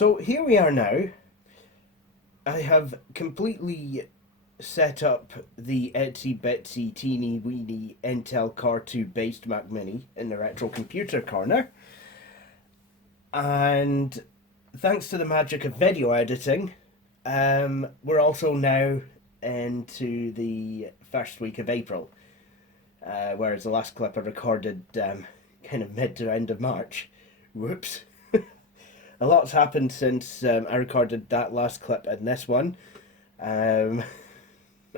So here we are now. I have completely set up the itsy bitsy teeny weeny Intel Core 2 based Mac Mini in the retro computer corner. And thanks to the magic of video editing, we're also now into the first week of April. Whereas the last clip I recorded kind of mid to end of March. Whoops. A lot's happened since I recorded that last clip and this one. I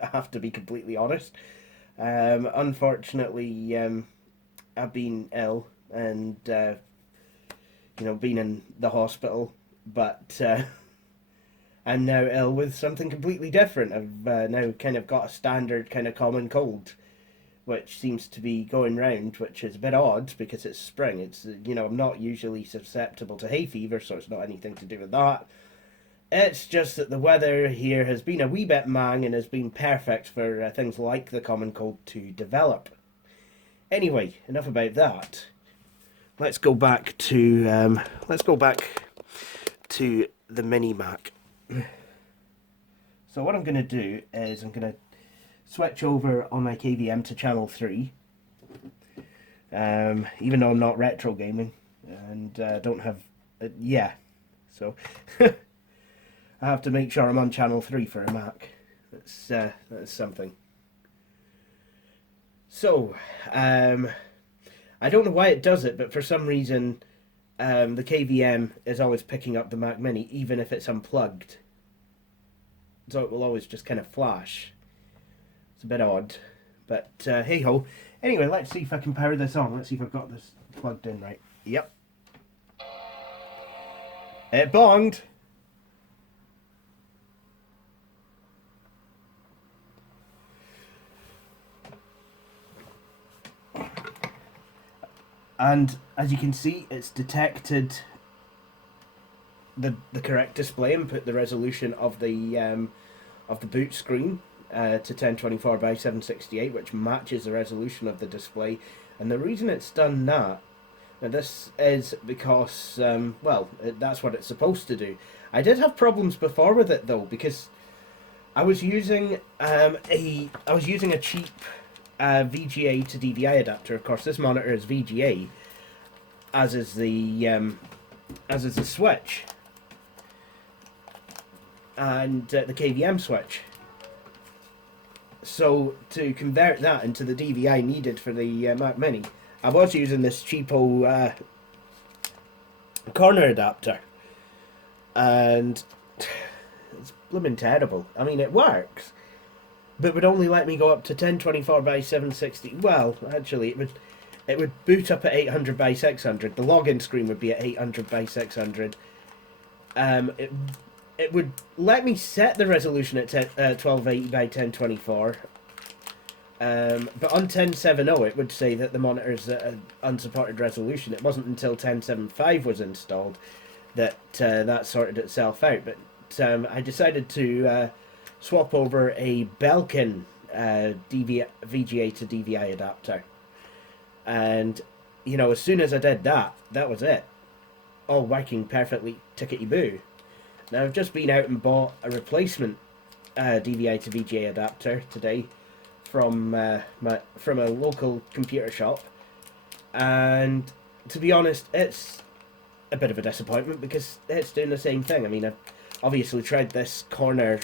have to be completely honest. Unfortunately, I've been ill and been in the hospital, but I'm now ill with something completely different. I've now kind of got a standard kind of common cold, which seems to be going round, which is a bit odd because it's spring. It's, I'm not usually susceptible to hay fever, so it's not anything to do with that. It's just that the weather here has been a wee bit mang and has been perfect for things like the common cold to develop. Anyway, enough about that. Let's go back to the Mini Mac. So what I'm going to do is I'm going to switch over on my KVM to channel 3, even though I'm not retro gaming and don't have so I have to make sure I'm on channel 3 for a Mac. That's something. So I don't know why it does it, but for some reason the KVM is always picking up the Mac Mini even if it's unplugged, so it will always just kind of flash. It's a bit odd, but hey ho. Anyway, let's see if I can power this on. Let's see if I've got this plugged in right. Yep. It bonged. And as you can see, it's detected the correct display and put the resolution of the boot screen to 1024 by 768, which matches the resolution of the display. And the reason it's done that, now this is because that's what it's supposed to do. I did have problems before with it though, because I was using a cheap VGA to DVI adapter. Of course, this monitor is VGA, as is the switch and the KVM switch. So to convert that into the DVI needed for the Mac Mini, I was using this cheapo corner adapter, and it's blooming terrible. I mean, it works, but would only let me go up to 1024 by 760. Well, actually, it would boot up at 800 by 600. The login screen would be at 800 by 600. It would let me set the resolution at 1280 by 1024. But on 1070 it would say that the monitor is at an unsupported resolution. It wasn't until 1075 was installed that that sorted itself out. But I decided to swap over a Belkin VGA to DVI adapter. And, as soon as I did that, that was it. All working perfectly tickety-boo. Now, I've just been out and bought a replacement DVI to VGA adapter today from a local computer shop. And, to be honest, it's a bit of a disappointment because it's doing the same thing. I mean, I've obviously tried this right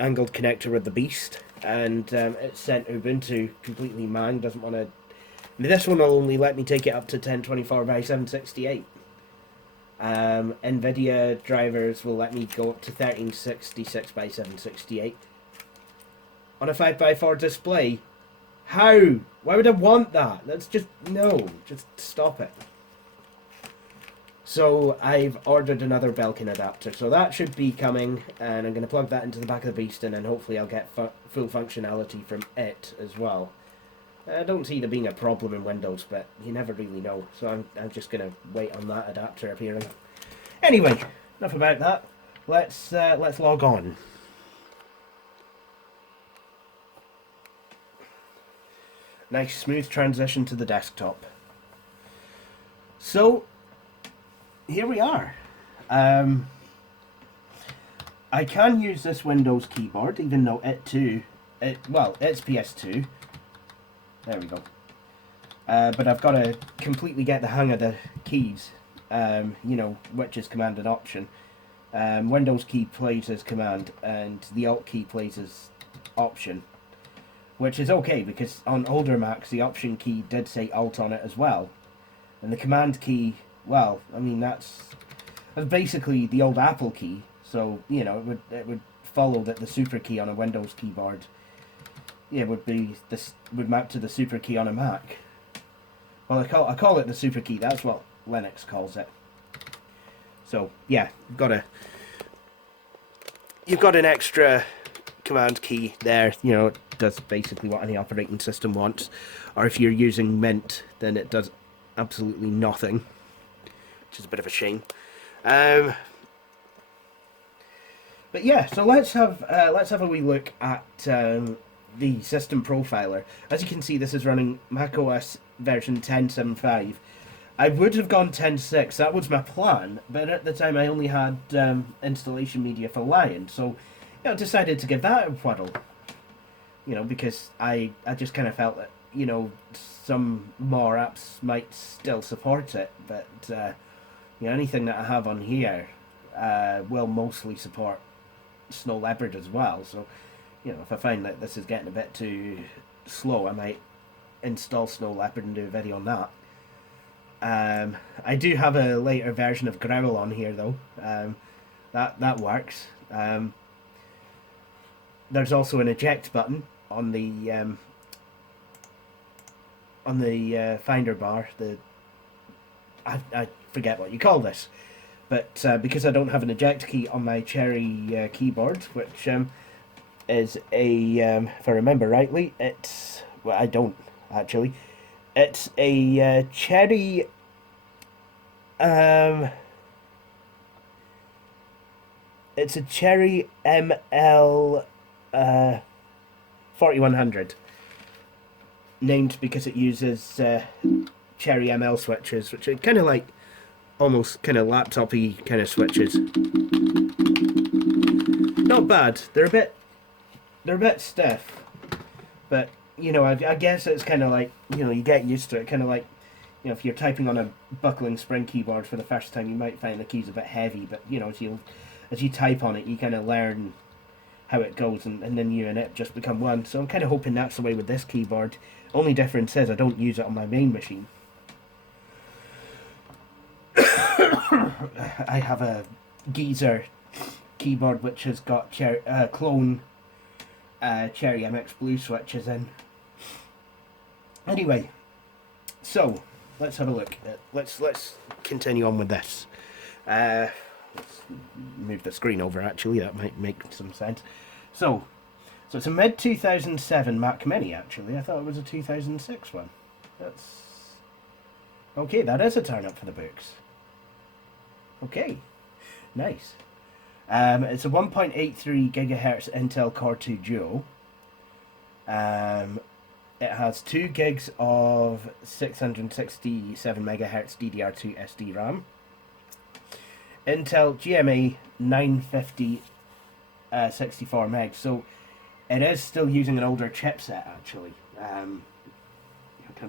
angled connector with the beast, and it's sent Ubuntu completely mang. Doesn't want to. I mean, this one will only let me take it up to 1024 by 768. NVIDIA drivers will let me go up to 1366 by 768 on a 5x4 display. How? Why would I want that? That's just no. Just stop it. So I've ordered another Belkin adapter, so that should be coming, and I'm going to plug that into the back of the beast, and then hopefully I'll get full functionality from it as well. I don't see there being a problem in Windows, but you never really know, so I'm just going to wait on that adapter appearing. Anyway, enough about that. Let's log on. Nice smooth transition to the desktop. So here we are. I can use this Windows keyboard, even though it's PS2. There we go. But I've got to completely get the hang of the keys, which is Command and Option. Windows key plays as Command, and the Alt key plays as Option, which is okay, because on older Macs, the Option key did say Alt on it as well. And the Command key, well, I mean, that's basically the old Apple key, so, it would follow that the Super key on a Windows keyboard, would map to the Super key on a Mac. Well, I call it the Super key. That's what Linux calls it. So yeah, you've got an extra command key there. It does basically what any operating system wants. Or if you're using Mint, then it does absolutely nothing, which is a bit of a shame. But yeah, so let's have a wee look at the system profiler. As you can see, this is running macOS version 10.7.5. I would have gone 10.6, that was my plan, but at the time I only had installation media for Lion, so decided to give that a whirl. Because I just kind of felt that, some more apps might still support it, but anything that I have on here will mostly support Snow Leopard as well, so if I find that this is getting a bit too slow, I might install Snow Leopard and do a video on that. I do have a later version of Growl on here though. That works. There's also an eject button on the Finder bar. I forget what you call this, but because I don't have an eject key on my Cherry keyboard, which is a if I remember rightly, I don't actually. It's a Cherry. It's a Cherry ML 4100, named because it uses Cherry ML switches, which are kind of like almost kind of laptop-y kind of switches. Not bad. They're a bit stiff, but I guess it's kind of like you get used to it. Kind of like if you're typing on a buckling spring keyboard for the first time, you might find the keys a bit heavy, but as you type on it, you kind of learn how it goes, and then you and it just become one. So I'm kind of hoping that's the way with this keyboard. Only difference is I don't use it on my main machine. I have a Geezer keyboard which has got clone Cherry MX Blue switches in. Anyway, so let's have a look. Let's continue on with this. Let's move the screen over. Actually, that might make some sense. So it's a mid 2007 Mac Mini. Actually, I thought it was a 2006 one. That's okay. That is a turn up for the books. Okay, nice. It's a 1.83 gigahertz Intel Core 2 Duo. It has 2 gigs of 667 megahertz DDR2 SD RAM. Intel GMA 950 64 meg. So it is still using an older chipset actually. Come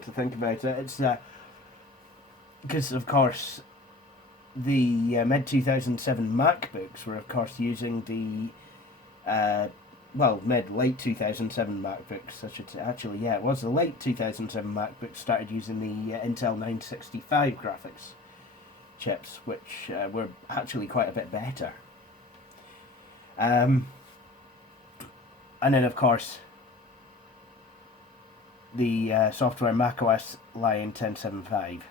to think about it, it's because of course the mid 2007 MacBooks were of course using the late 2007 MacBooks, I should say. Actually, yeah, it was the late 2007 MacBooks started using the Intel 965 graphics chips, which were actually quite a bit better. And then, of course, the software macOS Lion 10.7.5.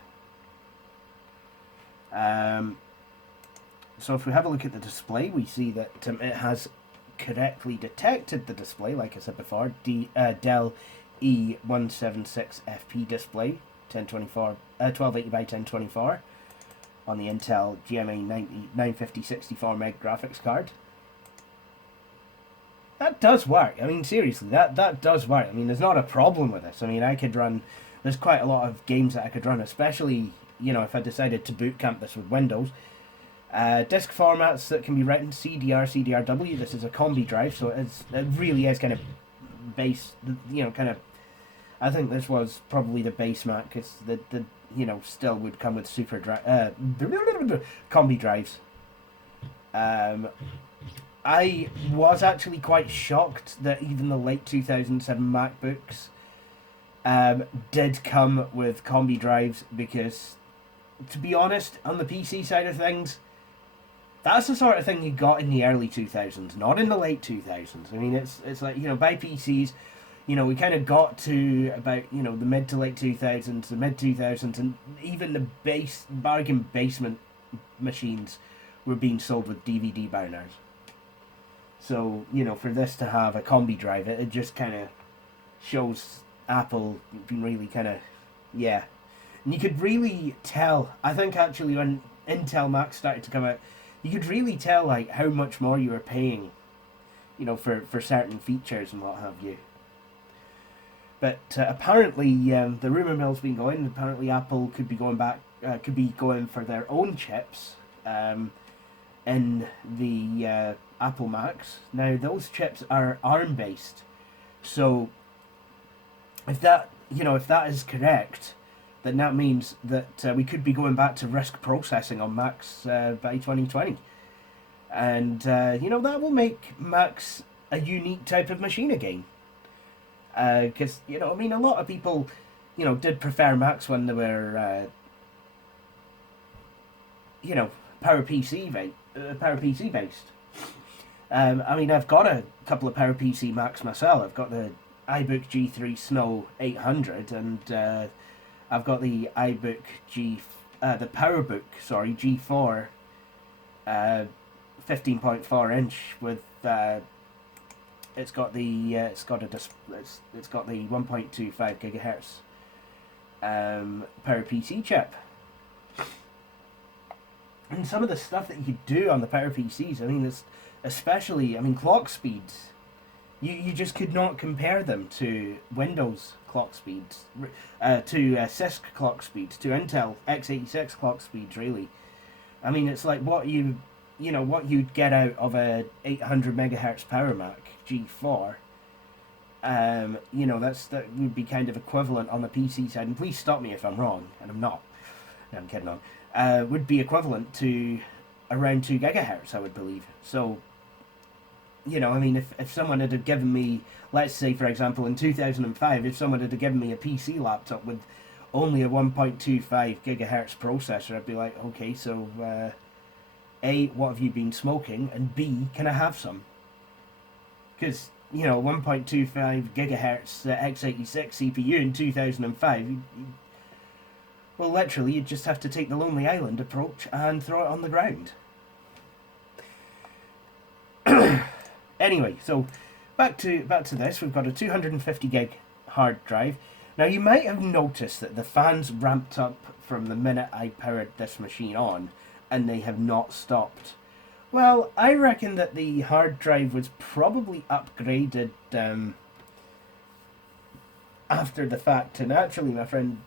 So if we have a look at the display, we see that it has correctly detected the display, like I said before, Dell E176FP display, 1280 by 1024 on the Intel GMA 950 64 meg graphics card. That does work. I mean, seriously, that does work. I mean, there's not a problem with this. I mean, there's quite a lot of games that I could run, especially, if I decided to boot camp this with Windows. Disk formats that can be written: CDR, CDRW. This is a combi drive, so it really is kind of base. Kind of. I think this was probably the base Mac, because the still would come with super combi drives. I was actually quite shocked that even the late 2007 MacBooks did come with combi drives, because, to be honest, on the PC side of things, that's the sort of thing you got in the early 2000s, not in the late 2000s. I mean, it's like, by PCs, we kind of got to about, the mid to late 2000s, the mid 2000s, and even the bargain basement machines were being sold with DVD burners. So, for this to have a combi drive, it just kind of shows Apple being really kind of, yeah. And you could really tell, I think actually when Intel Macs started to come out, you could really tell like how much more you were paying, for certain features and what have you. But apparently the rumor mill's been going. Apparently Apple could be going for their own chips in the Apple Macs. Now those chips are ARM based, so if that is correct, then that means that we could be going back to RISC processing on Macs by 2020, and that will make Macs a unique type of machine again. Because a lot of people did prefer Macs when they were PowerPC based. I've got a couple of PowerPC Macs myself. I've got the iBook G3 Snow 800, and I've got the iBook the PowerBook G4 15.4 inch with it's got the 1.25 gigahertz PowerPC chip. And some of the stuff that you could do on the PowerPCs, especially clock speeds. You just could not compare them to Windows clock speeds, to CISC clock speeds, to Intel x86 clock speeds. Really, it's like what what you'd get out of a 800 megahertz Power Mac G4. That would be kind of equivalent on the PC side. And please stop me if I'm wrong, and I'm not. No, I'm kidding on. Would be equivalent to around 2 gigahertz, I would believe. So, if someone had given me, let's say, for example, in 2005, if someone had given me a PC laptop with only a 1.25 gigahertz processor, I'd be like, okay, so, A, what have you been smoking? And B, can I have some? Because, 1.25 gigahertz x86 CPU in 2005, well, literally, you just have to take the Lonely Island approach and throw it on the ground. Anyway, so back to this. We've got a 250 gig hard drive. Now, you might have noticed that the fans ramped up from the minute I powered this machine on, and they have not stopped. Well, I reckon that the hard drive was probably upgraded after the fact, and actually, my friend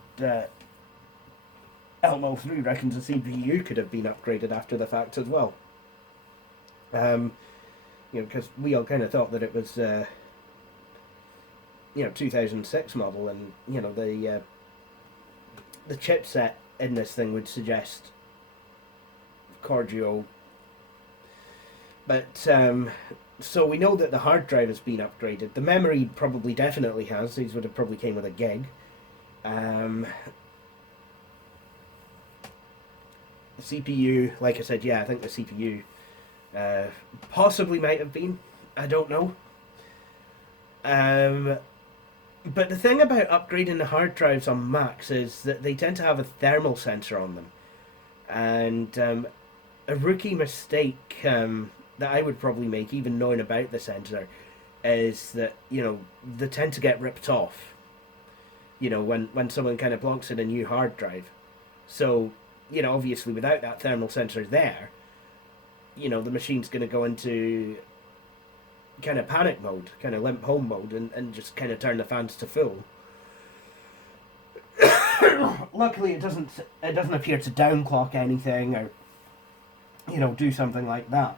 Elmo3 reckons the CPU could have been upgraded after the fact as well. Because we all kind of thought that it was, 2006 model, and the chipset in this thing would suggest Cordio. But so we know that the hard drive has been upgraded. The memory probably definitely has. These would have probably came with a gig. The CPU, like I said, I think the CPU possibly might have been. I don't know. But the thing about upgrading the hard drives on Macs is that they tend to have a thermal sensor on them. And a rookie mistake that I would probably make, even knowing about the sensor, is that, they tend to get ripped off, when someone kind of plonks in a new hard drive. So, obviously without that thermal sensor there, the machine's going to go into kind of panic mode, kind of limp home mode, and just kind of turn the fans to full. Luckily, it doesn't appear to downclock anything, or you know, do something like that.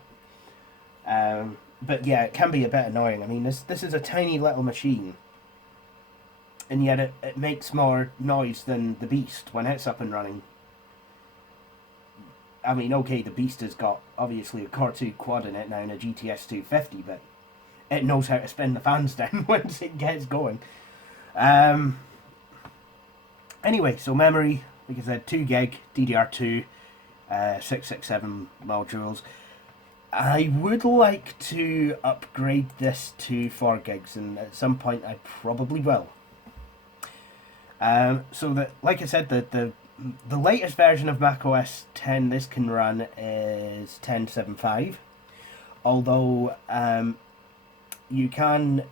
But yeah, it can be a bit annoying. I mean, this is a tiny little machine, and yet it makes more noise than the Beast when it's up and running. I mean, okay, the Beast has got, obviously, a Core 2 quad in it now and a GTS 250, but it knows how to spin the fans down once it gets going. Anyway, so memory, like I said, 2 gig, DDR2, 667 modules. I would like to upgrade this to 4 gigs, and at some point I probably will. So that, like I said, the latest version of macOS 10 this can run is 10.7.5, although you can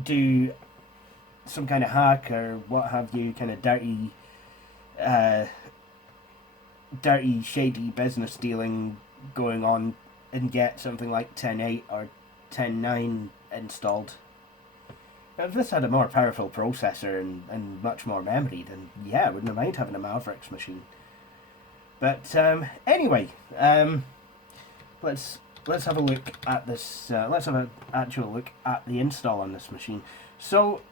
do some kind of hack or what have you, kind of dirty, shady business dealing going on, and get something like 10.8 or 10.9 installed. If this had a more powerful processor and much more memory, then yeah, I wouldn't mind having a Mavericks machine. But anyway, let's have a look at this. Let's have an actual look at the install on this machine. So,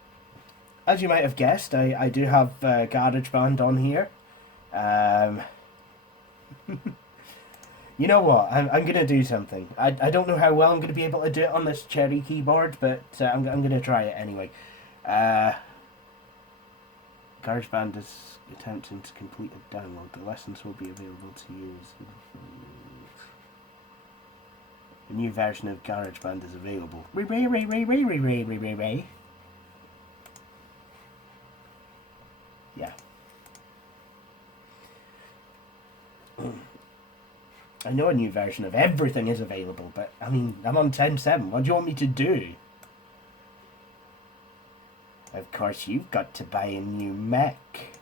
as you might have guessed, I do have GarageBand on here. You know what? I'm going to do something. I don't know how well I'm going to be able to do it on this Cherry keyboard, but I'm going to try it anyway. GarageBand is attempting to complete a download. The lessons will be available to use. A new version of GarageBand is available. Yeah. I know a new version of everything is available, but I mean, I'm on 10.7. What do you want me to do? Of course, you've got to buy a new Mac.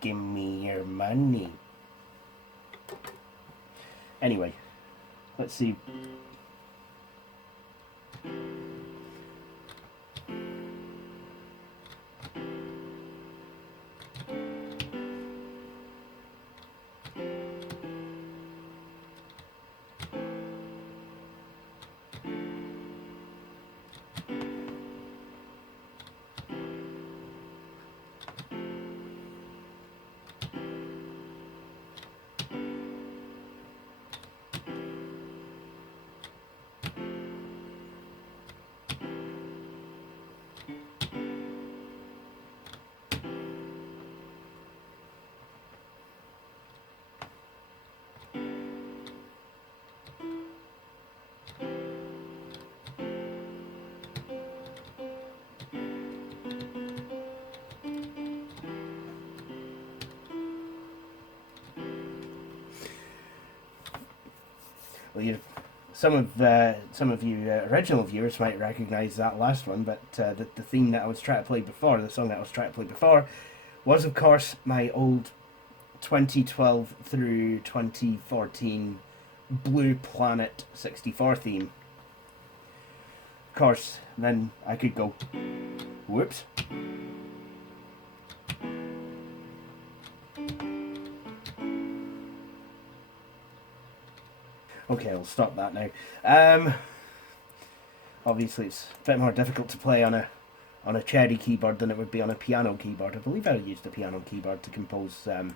Give me your money. Anyway, let's see. Well, some of you original viewers might recognise that last one, but the theme that I was trying to play before, the song that I was trying to play before, was of course my old 2012 through 2014 Blue Planet 64 theme. Of course, then I could go, whoops. Okay, I'll stop that now. Obviously, it's a bit more difficult to play on a Cherry keyboard than it would be on a piano keyboard. I believe I used a piano keyboard to compose the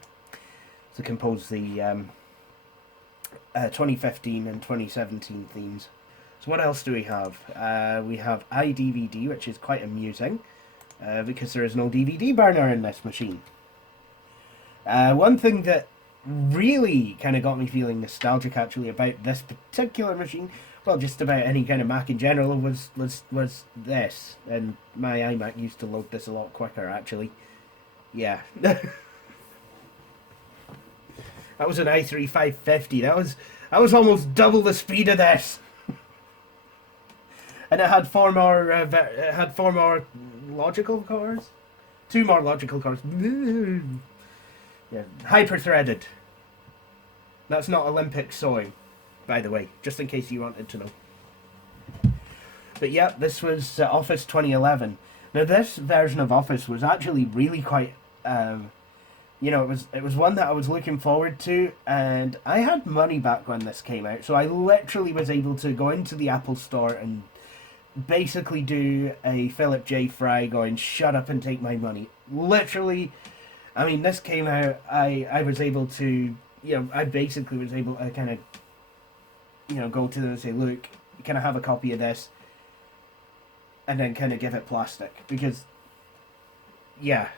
2015 and 2017 themes. So what else do we have? We have iDVD, which is quite amusing because there is no DVD burner in this machine. One thing that really kind of got me feeling nostalgic actually about this particular machine, well, just about any kind of Mac in general, was this. And my iMac used to load this a lot quicker actually. Yeah. That was an i3 550. That was almost double the speed of this. And it had four more logical cores. 2 more logical cores. Yeah, hyper-threaded. That's not Olympic sewing, by the way, just in case you wanted to know. But yeah, this was Office 2011. Now this version of Office was actually really quite you know, it was one that I was looking forward to, and I had money back when this came out, so I literally was able to go into the Apple Store and basically do a Philip J. Fry going, shut up and take my money. Literally, I mean, this came out, I was able to, I basically was able to kind of, go to them and say, look, can I have a copy of this? And then kind of give it plastic. Because, yeah.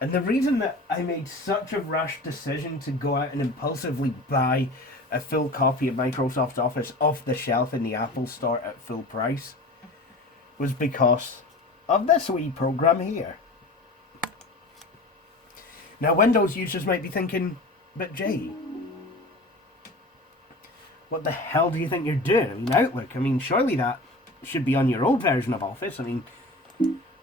And the reason that I made such a rash decision to go out and impulsively buy a full copy of Microsoft Office off the shelf in the Apple Store at full price was because of this wee program here. Now, Windows users might be thinking, but Jay, what the hell do you think you're doing? I mean, Outlook, surely that should be on your old version of Office.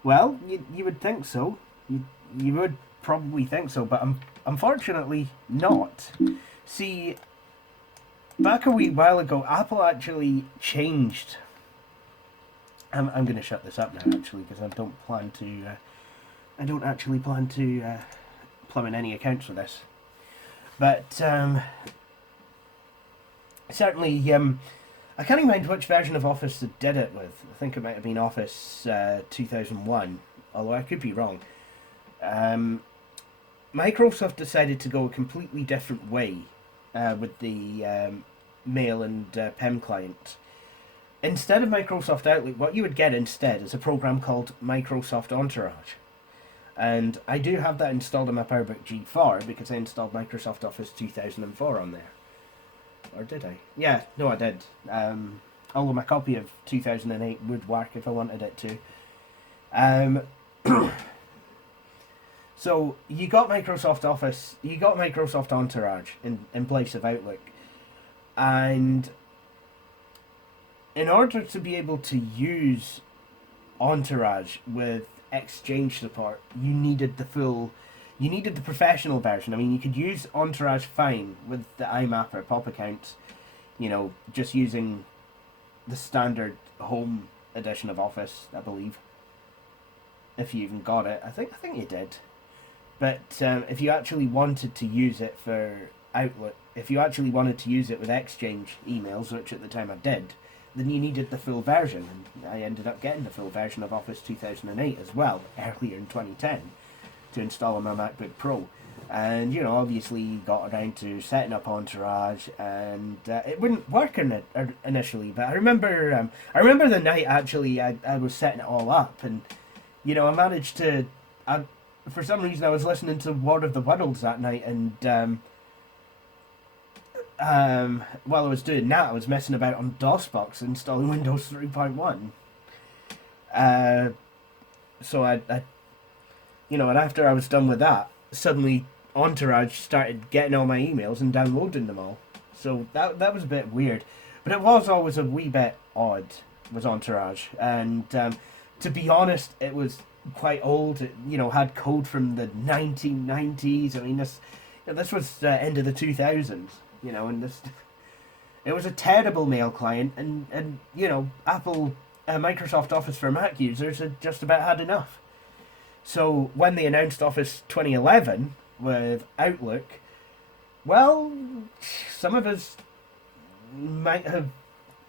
Well, you would think so. You would probably think so, but unfortunately not. See, back a wee while ago, Apple actually changed. I'm going to shut this up now, actually, because I don't actually plan to plumb in any accounts for this. But certainly, I can't remember which version of Office they did it with. I think it might have been Office 2001, although I could be wrong. Microsoft decided to go a completely different way with the mail and PEM client. Instead of Microsoft Outlook, what you would get instead is a program called Microsoft Entourage. And I do have that installed on my PowerBook G4 because I installed Microsoft Office 2004 on there. Or did I? Yeah, no, I did. Although my copy of 2008 would work if I wanted it to. So you got Microsoft Office, you got Microsoft Entourage in place of Outlook. And in order to be able to use Entourage with Exchange support, you needed the professional version. You could use Entourage fine with the IMAP or pop accounts, just using the standard home edition of Office, I believe. If you even got it, I think you did. But if you actually wanted to use it for Outlook, if you actually wanted to use it with Exchange emails, which at the time I did, then you needed the full version. And I ended up getting the full version of Office 2008 as well, earlier in 2010, to install on my MacBook Pro. And, obviously got around to setting up Entourage, and it wouldn't work initially. But I remember the night, actually, I was setting it all up, and, I managed to... for some reason, I was listening to War of the Worlds that night, and while I was doing that, I was messing about on DOSBox installing Windows 3.1. So I and after I was done with that, suddenly Entourage started getting all my emails and downloading them all. So that was a bit weird, but it was always a wee bit odd with Entourage, and to be honest, it was quite old. It had code from the 1990s. This was end of the 2000s. And this, it was a terrible mail client, and Apple, Microsoft Office for Mac users had just about had enough. So when they announced Office 2011 with Outlook, well, some of us might have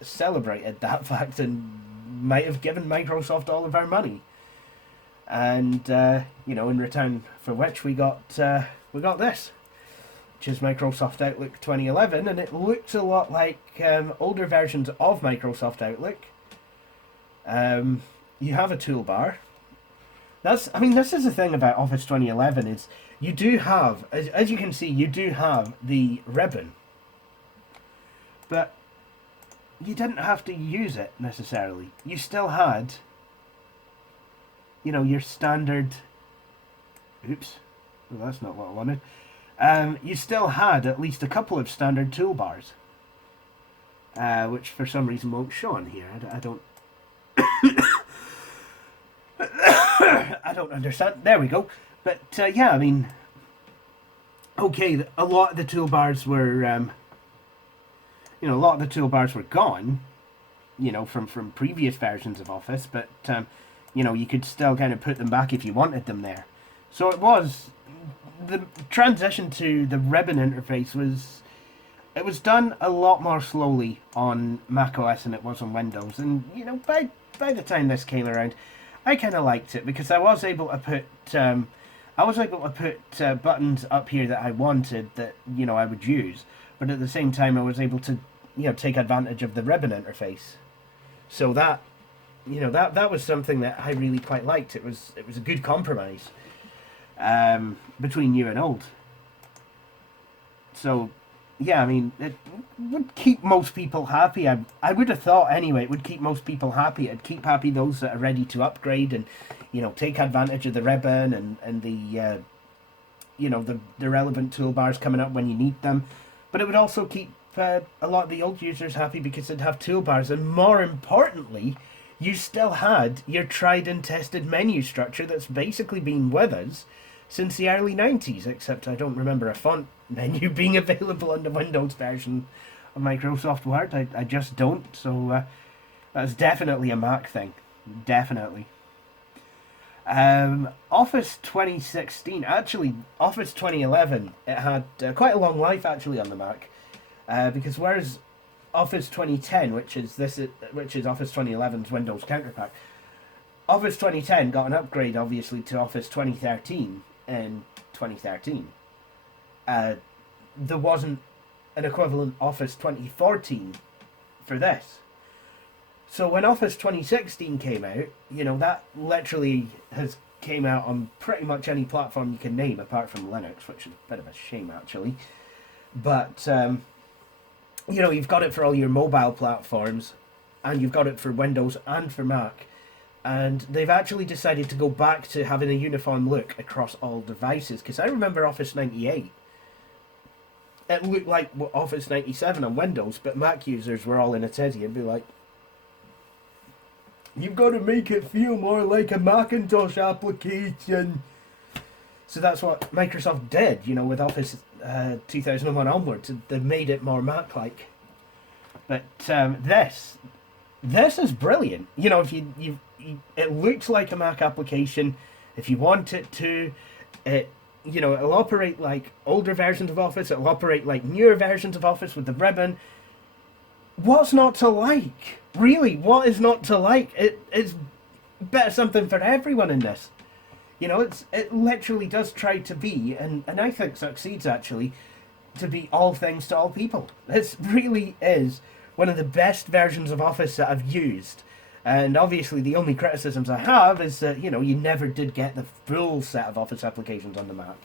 celebrated that fact and might have given Microsoft all of our money. And, in return for which we got this, which is Microsoft Outlook 2011, and it looks a lot like older versions of Microsoft Outlook. You have a toolbar. This is the thing about Office 2011 is you do have, as you can see, you do have the ribbon, but you didn't have to use it necessarily. You still had, your standard. Oops, well, that's not what I wanted. You still had at least a couple of standard toolbars, which for some reason won't show on here. I don't. I don't understand. There we go. But yeah, okay. A lot of the toolbars were, gone, from previous versions of Office. But you could still kind of put them back if you wanted them there. So it was the transition to the ribbon interface was done a lot more slowly on Mac OS than it was on Windows. And, by the time this came around, I kind of liked it because I was able to put buttons up here that I wanted that, I would use. But at the same time, I was able to, take advantage of the ribbon interface. So that, that was something that I really quite liked. It was a good compromise between new and old. So, yeah, I mean, it would keep most people happy. I would have thought anyway, it would keep most people happy. It'd keep happy those that are ready to upgrade and, take advantage of the ribbon and the, the relevant toolbars coming up when you need them. But it would also keep a lot of the old users happy because they'd have toolbars. And more importantly, you still had your tried and tested menu structure that's basically been with us since the early 90s, except I don't remember a font menu being available on the Windows version of Microsoft Word. I just don't, so that's definitely a Mac thing. Definitely. Office 2016, actually, Office 2011, it had quite a long life actually on the Mac, because whereas Office 2010, which is Office 2011's Windows counterpart, Office 2010 got an upgrade obviously to Office 2013 in 2013. There wasn't an equivalent Office 2014 for this. So when Office 2016 came out, that literally has came out on pretty much any platform you can name apart from Linux, which is a bit of a shame actually. But, you've got it for all your mobile platforms, and you've got it for Windows and for Mac. And they've actually decided to go back to having a uniform look across all devices. Because I remember Office 98. It looked like Office 97 on Windows, but Mac users were all in a tizzy and be like, you've got to make it feel more like a Macintosh application. So that's what Microsoft did, with Office 2001 onwards. They made it more Mac-like. But this is brilliant. If it looks like a Mac application. If you want it to, it'll operate like older versions of Office. It'll operate like newer versions of Office with the ribbon. What's not to like? Really, what is not to like? It's better something for everyone in this. It literally does try to be, and I think succeeds actually, to be all things to all people. This really is one of the best versions of Office that I've used. And obviously the only criticisms I have is that, you never did get the full set of Office applications on the Mac.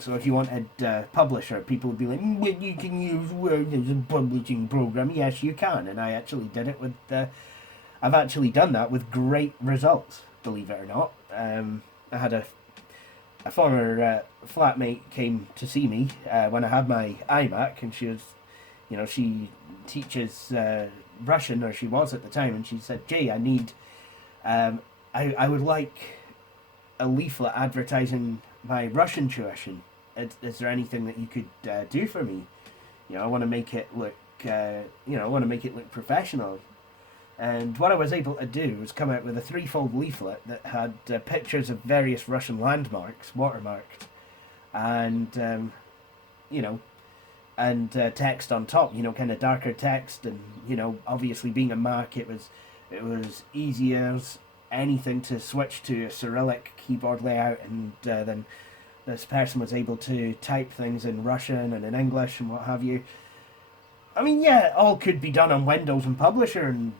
So if you wanted Publisher, people would be like, well, you can use Word as a publishing program. Yes, you can. And I actually did it with, I've actually done that with great results, believe it or not. I had a former flatmate came to see me when I had my iMac, and she was, she teaches Russian, or she was at the time, and she said, Jay, I need, I would like a leaflet advertising my Russian tuition. Is there anything that you could do for me? I want to make it look, I want to make it look professional. And what I was able to do was come out with a threefold leaflet that had pictures of various Russian landmarks, watermarked, and, and text on top, kind of darker text. And, obviously being a Mac, it was easy as anything to switch to a Cyrillic keyboard layout, and then this person was able to type things in Russian and in English and what have you. I mean, yeah, it all could be done on Windows and Publisher and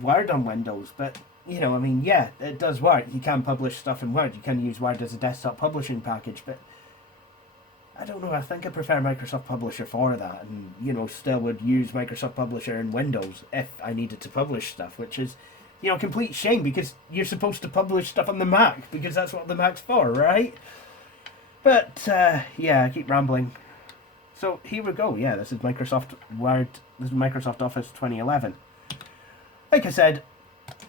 Word on Windows, but, yeah, it does work. You can publish stuff in Word. You can use Word as a desktop publishing package, but I don't know, I think I prefer Microsoft Publisher for that, and, still would use Microsoft Publisher in Windows if I needed to publish stuff, which is, complete shame, because you're supposed to publish stuff on the Mac, because that's what the Mac's for, right? But, yeah, I keep rambling. So, here we go. Yeah, this is Microsoft Word, this is Microsoft Office 2011. Like I said,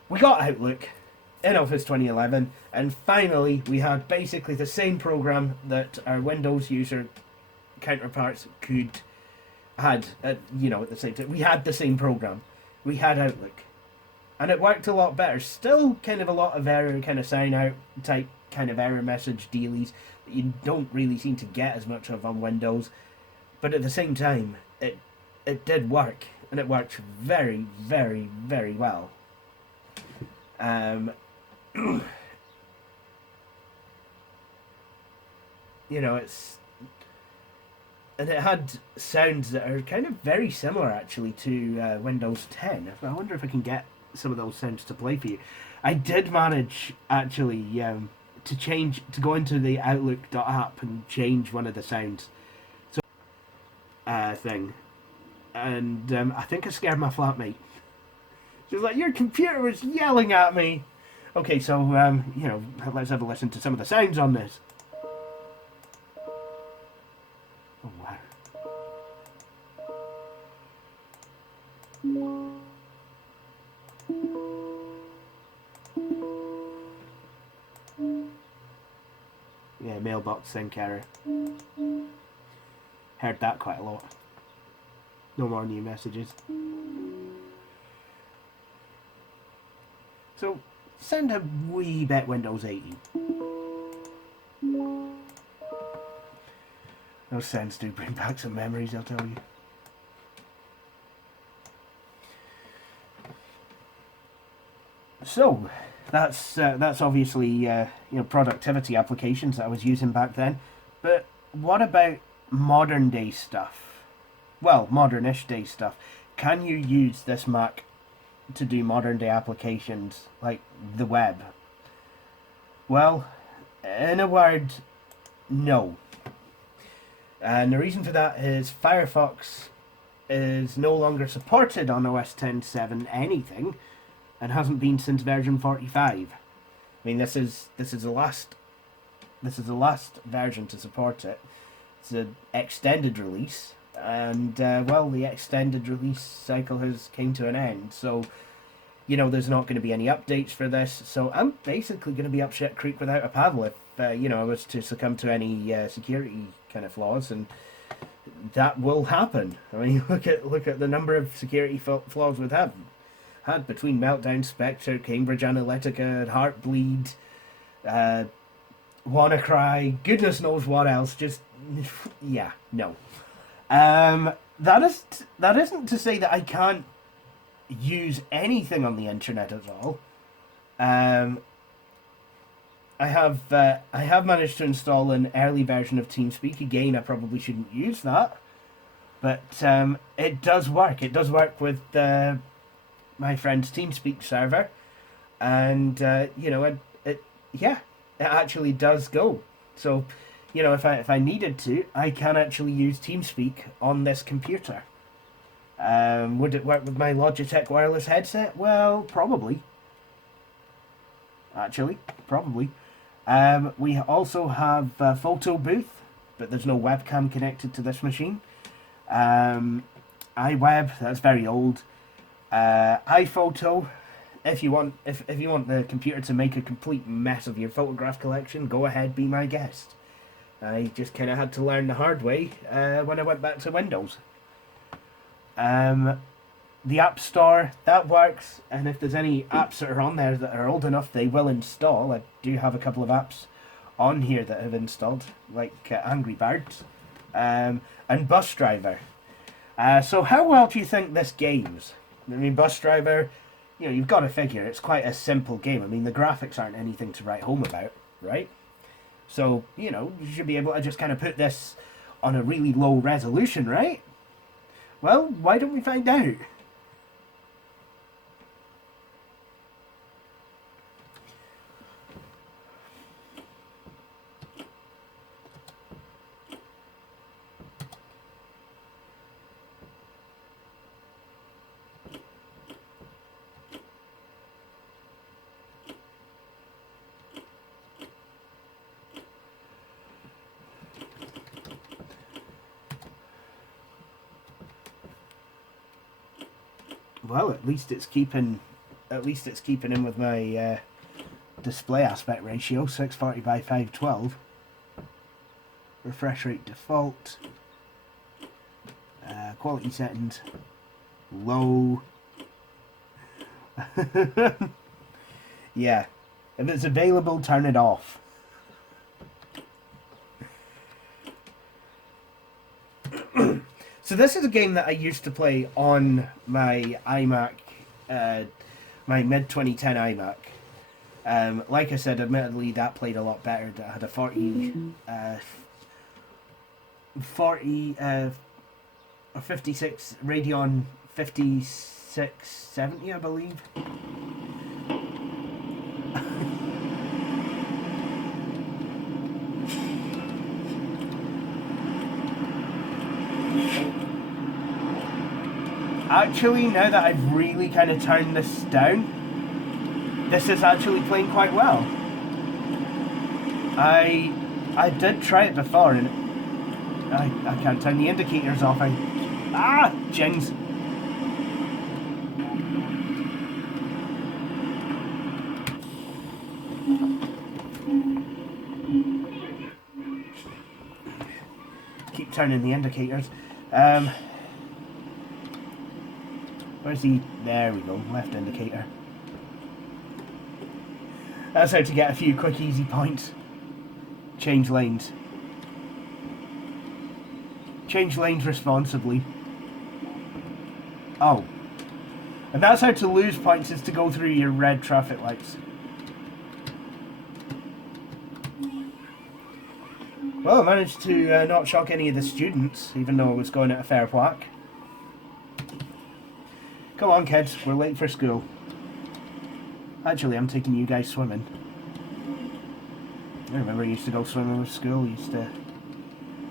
we got Outlook in Office 2011, and finally we had basically the same program that our Windows user counterparts had at the same time. We had the same program. We had Outlook. and it worked a lot better. Still kind of a lot of error, kind of sign out type kind of error message dealies that you don't really seem to get as much of on Windows. But at the same time, it did work, and it worked very, very, very well. You know, and it had sounds that are kind of very similar actually to Windows 10. I wonder if I can get some of those sounds to play for you. I did manage actually to go into the Outlook.app and change one of the sounds thing, and I think I scared my flatmate. She was like, "Your computer was yelling at me." Okay, so you know, let's have a listen to some of the sounds on this. Oh wow. Yeah, mailbox sync error. Heard that quite a lot. No more new messages. So, sound a wee bit Windows 80. Those sounds do bring back some memories, I'll tell you. So, that's obviously you know, productivity applications that I was using back then. But what about modern day stuff? Well, modernish day stuff. Can you use this Mac to do modern day applications like the web? Well, in a word, no. And the reason for that is Firefox is no longer supported on OS 10.7 anything, and hasn't been since version 45. I mean, this is the last version to support it. It's an extended release, and well, the extended release cycle has came to an end. So, you know, there's not going to be any updates for this. So I'm basically going to be up shit creek without a paddle if you know, I was to succumb to any security kind of flaws, and that will happen. I mean, look at the number of security flaws we've had between Meltdown, Spectre, Cambridge Analytica, Heartbleed, WannaCry, goodness knows what else. Just yeah, no. That isn't to say that I can't use anything on the internet at all. I have managed to install an early version of TeamSpeak. Again, I probably shouldn't use that, but it does work. It does work with my friend's TeamSpeak server, and you know, it actually does go. So, you know, if I needed to, I can actually use TeamSpeak on this computer. Would it work with my Logitech wireless headset? Well, probably. Actually, probably. We also have a photo booth, but there's no webcam connected to this machine. iWeb, that's very old. iPhoto, if you want the computer to make a complete mess of your photograph collection, go ahead, be my guest. I just kind of had to learn the hard way when I went back to Windows. The App Store, that works, and if there's any apps that are on there that are old enough, they will install. I do have a couple of apps on here that have installed, like Angry Birds and Bus Driver. So how well do you think this games? I mean, Bus Driver, you know, you've got to figure it's quite a simple game. I mean, the graphics aren't anything to write home about, right? So, you know, you should be able to just kind of put this on a really low resolution, right? Well, why don't we find out? Well, at least it's keeping in with my display aspect ratio, 640 by 512. Refresh rate default. Quality settings low. Yeah. If it's available, turn it off. So this is a game that I used to play on my iMac, my mid-2010 iMac. Like I said, admittedly, that played a lot better. That had a 56 Radeon 5670, I believe. Actually, now that I've really kind of turned this down, this is actually playing quite well. I did try it before, and I can't turn the indicators off. Jings. Keep turning the indicators. Where's the... There we go, left indicator. That's how to get a few quick easy points. Change lanes. Change lanes responsibly. Oh. And that's how to lose points, is to go through your red traffic lights. Well, I managed to not shock any of the students, even though I was going at a fair whack. Come on, kids, we're late for school. Actually, I'm taking you guys swimming. I remember I used to go swimming with school. I used to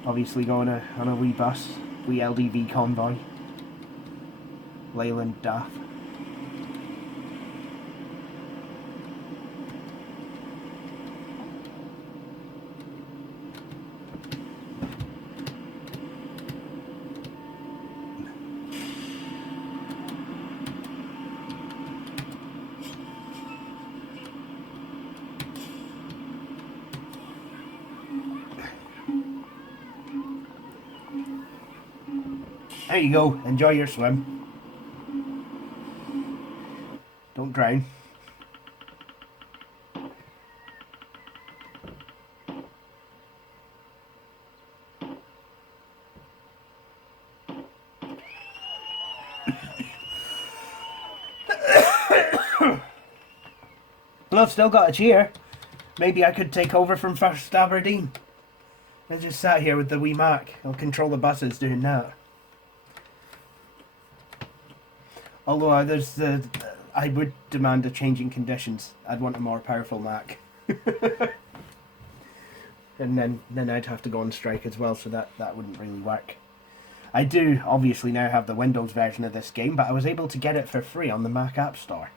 obviously go on a wee bus, wee LDV convoy. Leyland Daff. There you go, enjoy your swim. Don't drown. Well, I've still got a cheer. Maybe I could take over from First Aberdeen. I just sat here with the wee Mac. I'll control the buses doing that. Although I would demand a change in conditions. I'd want a more powerful Mac. And then I'd have to go on strike as well, so that wouldn't really work. I do obviously now have the Windows version of this game, but I was able to get it for free on the Mac App Store.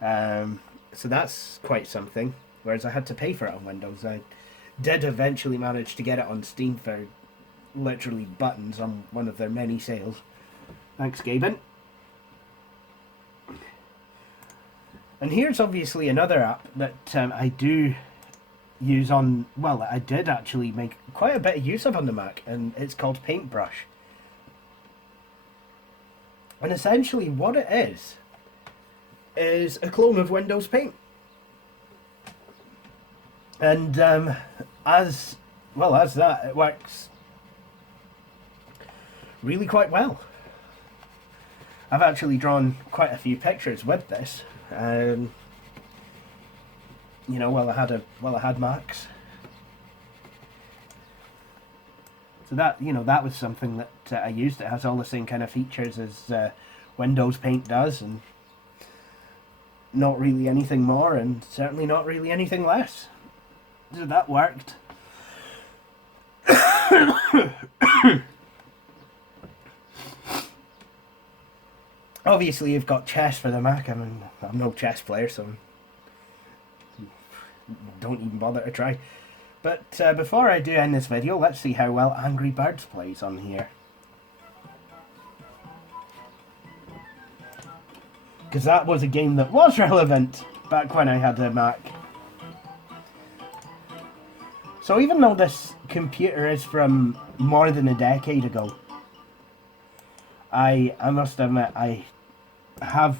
So that's quite something, whereas I had to pay for it on Windows. I did eventually manage to get it on Steam for literally buttons on one of their many sales. Thanks, Gaben. And here's obviously another app that I do use on, well, I did actually make quite a bit of use of on the Mac, and it's called Paintbrush. And essentially what it is a clone of Windows Paint. And as that, it works really quite well. I've actually drawn quite a few pictures with this. You know, while I had Macs. So that, you know, that was something that I used. It has all the same kind of features as Windows Paint does, and not really anything more, and certainly not really anything less. So that worked. Obviously, you've got chess for the Mac. I mean, I'm no chess player, so don't even bother to try. But before I do end this video, let's see how well Angry Birds plays on here. Because that was a game that was relevant back when I had a Mac. So even though this computer is from more than a decade ago, I must admit, I have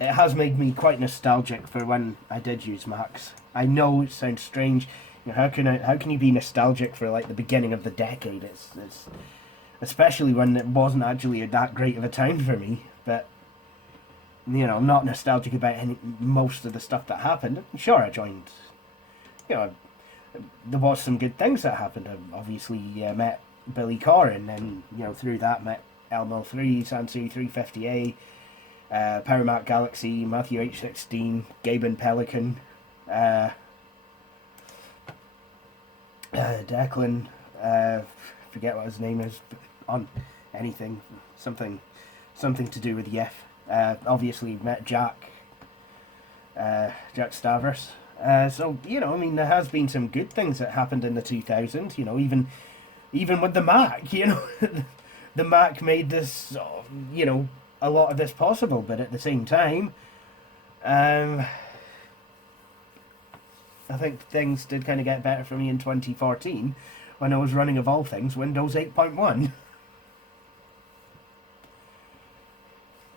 it has made me quite nostalgic for when I did use Macs. I know it sounds strange. You know, how can you be nostalgic for like the beginning of the decade? It's especially when it wasn't actually that great of a time for me. But you know, I'm not nostalgic about most of the stuff that happened. Sure, I joined. You know, there was some good things that happened. I obviously met Billy Corrin, and you know, through that met LML3, Sansu 350A, Power Mac Galaxy, Matthew H16, Gaben Pelican, Declan, forget what his name is, on anything, something to do with Yef. Obviously met Jack Stavros. So, you know, I mean, there has been some good things that happened in the 2000s, you know, even with the Mac, you know, the Mac made this, you know, a lot of this possible, but at the same time, I think things did kind of get better for me in 2014 when I was running, of all things, Windows 8.1.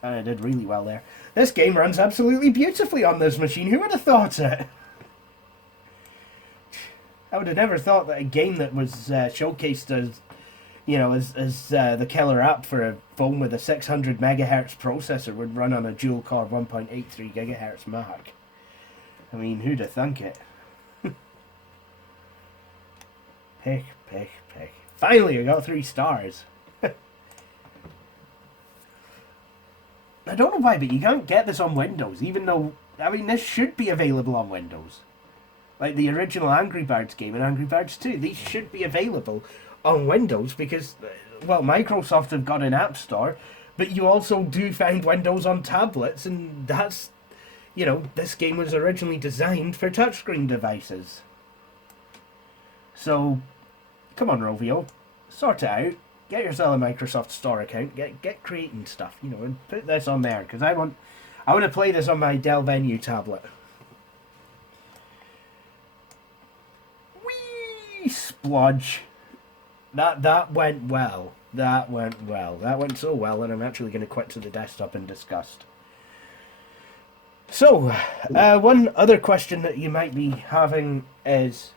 And I did really well there. This game runs absolutely beautifully on this machine. Who would have thought it? I would have never thought that a game that was showcased as, you know, as the killer app for a phone with a 600 megahertz processor would run on a dual-core 1.83 gigahertz Mac. I mean, who'd have thunk it? Pick. Finally, I got 3 stars. I don't know why, but you can't get this on Windows, even though, I mean, this should be available on Windows. Like the original Angry Birds game and Angry Birds 2, these should be available on Windows because, well, Microsoft have got an app store, but you also do find Windows on tablets, and that's, you know, this game was originally designed for touchscreen devices. So, come on, Rovio, sort it out. Get yourself a Microsoft Store account. Get creating stuff, you know, and put this on there because I want to play this on my Dell Venue tablet. Whee! Splodge. That went well. That went so well, and I'm actually going to quit to the desktop in disgust. So, one other question that you might be having is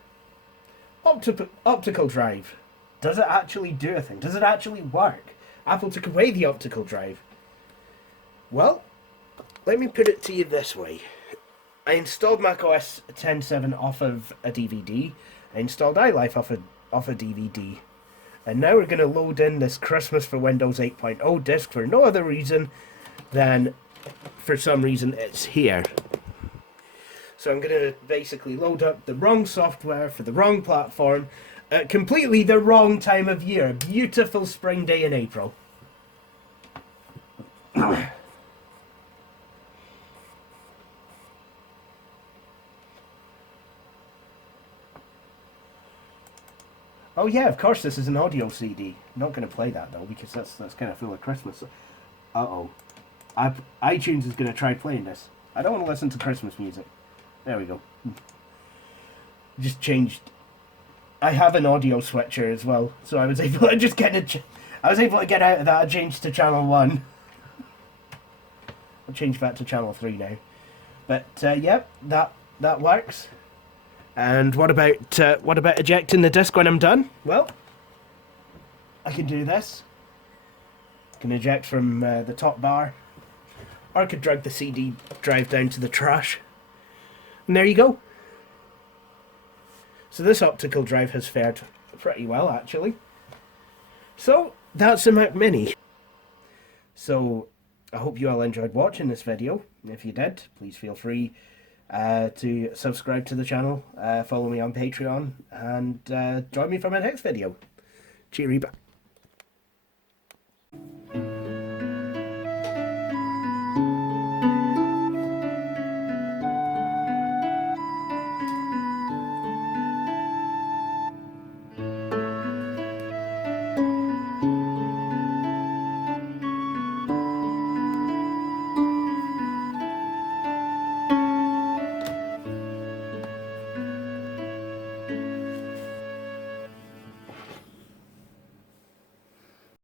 optical drive. Does it actually do a thing? Does it actually work? Apple took away the optical drive. Well, let me put it to you this way. I installed macOS 10.7 off of a DVD. I installed iLife off a DVD. And now we're going to load in this Christmas for Windows 8.0 disc for no other reason than, for some reason, it's here. So I'm going to basically load up the wrong software for the wrong platform at completely the wrong time of year. A beautiful spring day in April. Oh yeah, of course this is an audio CD. I'm not going to play that though because that's kind of full of Christmas. Uh-oh. iTunes is going to try playing this. I don't want to listen to Christmas music. There we go. Just changed. I have an audio switcher as well, so I was able to just get I was able to get out of that and change to channel 1. I'll change back to channel 3 now. But yep, that works. And what about ejecting the disc when I'm done? Well, I can do this. I can eject from the top bar, or I could drag the CD drive down to the trash. And there you go. So this optical drive has fared pretty well, actually. So, that's a Mac Mini. So, I hope you all enjoyed watching this video. If you did, please feel free to subscribe to the channel, follow me on Patreon, and join me for my next video. Cheery bye.